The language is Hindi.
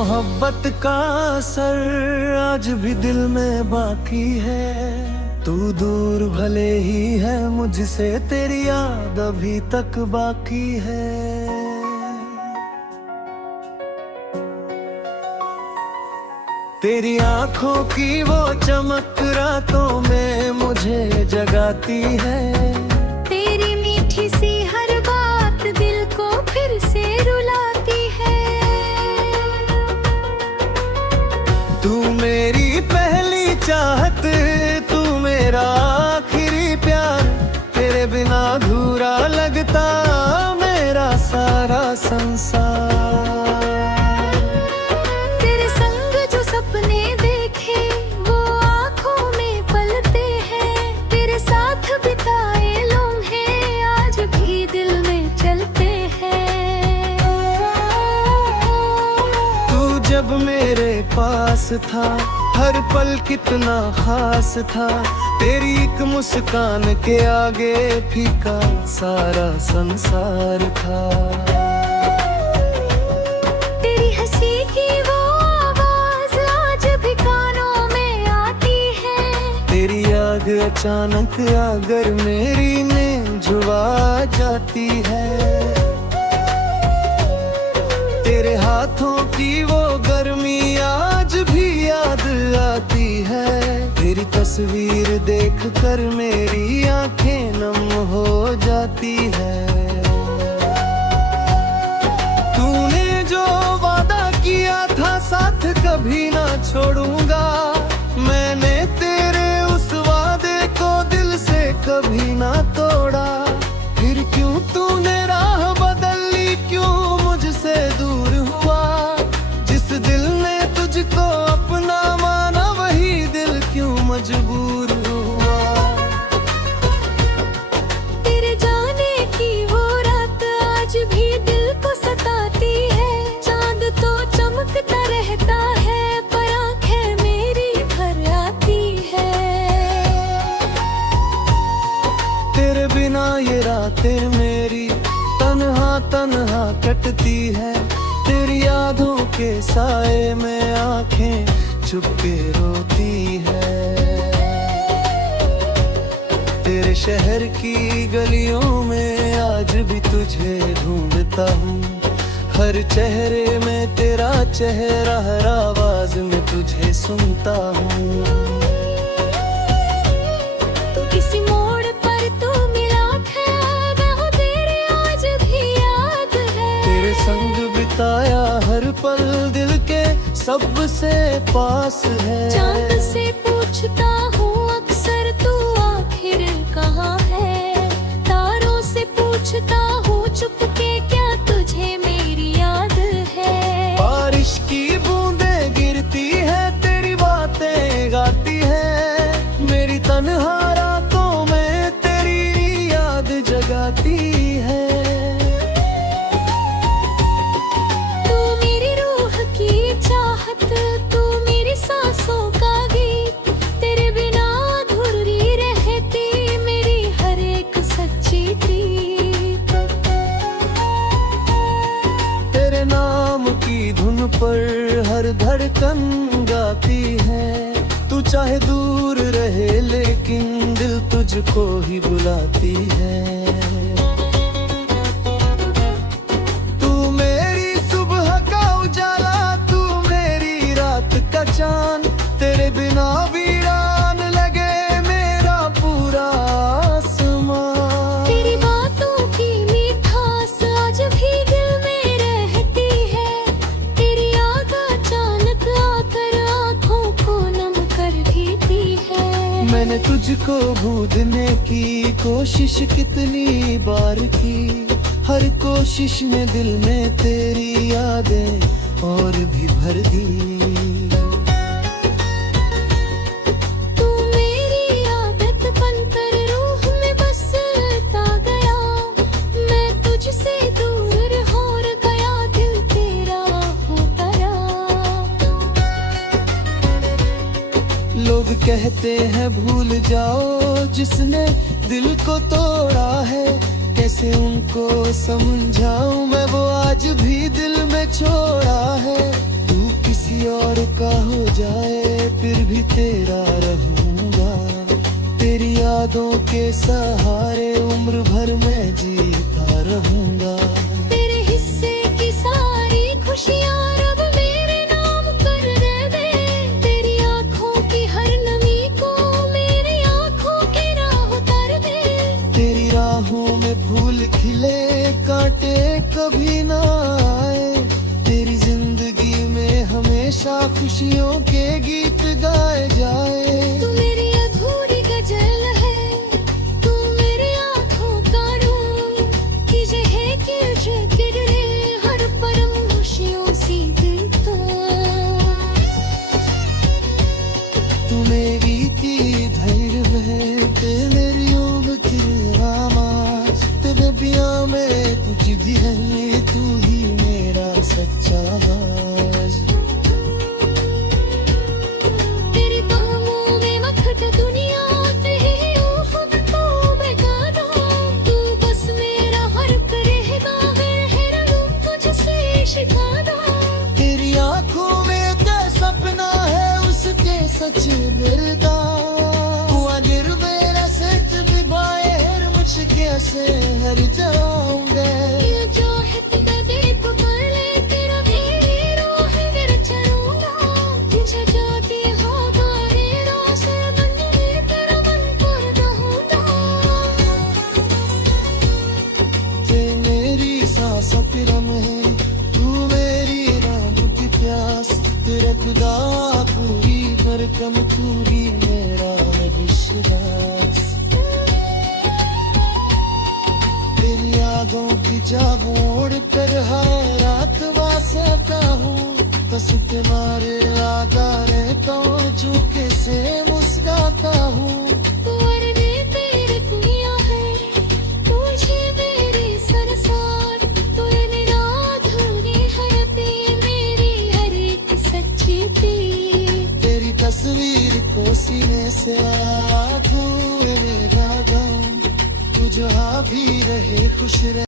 मोहब्बत का असर आज भी दिल में बाकी है। तू दूर भले ही है मुझसे, तेरी याद अभी तक बाकी है। तेरी आंखों की वो चमक रातों में मुझे जगाती है। तेरी मीठी सी हर बात दिल को फिर से रुलाती है। तू मेरी पहली चाहत, तू मेरा आखिरी प्यार। तेरे बिना अधूरा लगता मेरा सारा संसार। तेरे संग जो सपने देखे वो आँखों में पलते हैं। तेरे साथ बिताए लम्हे आज भी दिल में चलते हैं। तू जब मेरे पास था हर पल कितना खास था। तेरी एक मुस्कान के आगे फीका सारा संसार था। तेरी हंसी की वो आवाज आज भी कानों में आती है। तेरी याद अचानक अगर मेरी नींद झुरा जाती है। तेरे हाथों की वो गर्मी आज भी याद आती है। तेरी तस्वीर देख कर मेरी आंखें नम हो जाती है। तूने जो वादा किया था साथ कभी ना छोड़ूंगा, मैंने तेरे उस वादे को दिल से कभी ना तोड़ा। फिर क्यों तूने राह बदल ली, क्यों मुझसे दूर हुआ। जिस दिल ने तुझको अपना माना वही दिल क्यों मजबूर हुआ। तेरे जाने की वो रात आज भी दिल को सताती है। चांद तो चमकता रहता है पर आंखें मेरी भर आती है। तेरे बिना ये रातें मेरी तन्हा तन्हा कटती है। तेरी यादों के साए में आंखें चुपके रोती है। तेरे शहर की गलियों में आज भी तुझे ढूंढता हूँ। हर चेहरे में तेरा चेहरा, हर आवाज में तुझे सुनता हूँ। तो किसी मोड़ पर तू मिला ख्याल हो, तेरे आज भी याद है। तेरे संग बिताया हर पल दिल के सबसे पास है। चांद से पूछता हूँ अक्सर तू आखिर कहाँ है। तारों से पूछता हूँ चुपके क्या तुझे मेरी याद है। बारिश की बूंदें गिरती है, तेरी बातें गाती है। मेरी तन्हा रातों में तेरी याद जगाती है। तू मेरी रूह की चाहत, तू मेरी सांसों का गीत। तेरे बिना अधूरी रहती मेरी हर एक सच्ची प्रीत। तेरे नाम की धुन पर हर धड़कन गाती है। तू चाहे दूर रहे लेकिन दिल तुझको ही बुलाती है। तू मेरी सुबह का उजाला, तू मेरी रात का चांद। तेरे बिना वीरान लगे मेरा पूरा आसमां। तेरी बातों की मिठास आज भी दिल में रहती है। तेरी याद अचानक आकर आँखों को नम कर देती है। मैंने तुझको भूलने की कोशिश कितनी बार की। हर कोशिश ने दिल में तेरी यादें और भी भर दी। तू मेरी आदत बनकर रूह में बसता गया। मैं तुझसे दूर हो गया, दिल तेरा होता रहा। लोग कहते हैं भूल जाओ जिसने दिल को तोड़ा है। कैसे उनको समझाऊं मैं, वो आज भी दिल में छोड़ा है। तू किसी और का हो जाए फिर भी तेरा रहूंगा, तेरी यादों के सहारे उम्र भर मैं जीता रहूंगा। तेरे हिस्से की सारी खुशियाँ रब मेरे नाम कर दे, तेरी आँखों की हर नमी को मेरी आँखों की राह उतार दे। तेरी राहों में फूल खिले कांटे कभी ना आए, तेरी जिंदगी में हमेशा खुशियों के गीत गाए जाए। तू मेरी अधूरी गजल है, तू मेरी आँखों का नूर, तुझे है कि जिक्र हर परम खुशियों सी दिल तो। तू मेरी की धैर्य है ते मेरी उम्र की आवाज, तेरे बिया में कुछ भी है तू ही मेरा सच्चा राज। तेरी बाहों में मखट दुनिया तेरी खुद को मैं गाना, तू बस मेरा हर रहेगा मैं रहूं तुझसे शिकाना। तेरी आंखों में क्या सपना है उसके सच मिलता, हुआ निर्मेरा सच निभाए हर मुझके से हर जाऊंगे। ये चाहत कभी पुकार ले तेरा भी रूह मेरा चलूंगा, तुझे जाती हो गाने रोसे मन में तेरा मन पर रहूंगा। ते मेरी सांसों की रम है, तू मेरी राह की प्यास, तेरे खुदा पूरी बरकम पूरी मेरा है विश्वास। तेरी यादों की जागोड़ कर हर रात वासता हूँ, बस तुम्हारे आगा रहता हूँ झुके से मुस्काता हूँ। वरने तेरी दुनिया है तुझे मेरी सरसार, तू मेरा अधूरी हरती मेरी हर एक सच्ची थी। तेरी तस्वीर को सीने से आँखों मेरा गम, तू जहाँ भी रहे खुश रहे।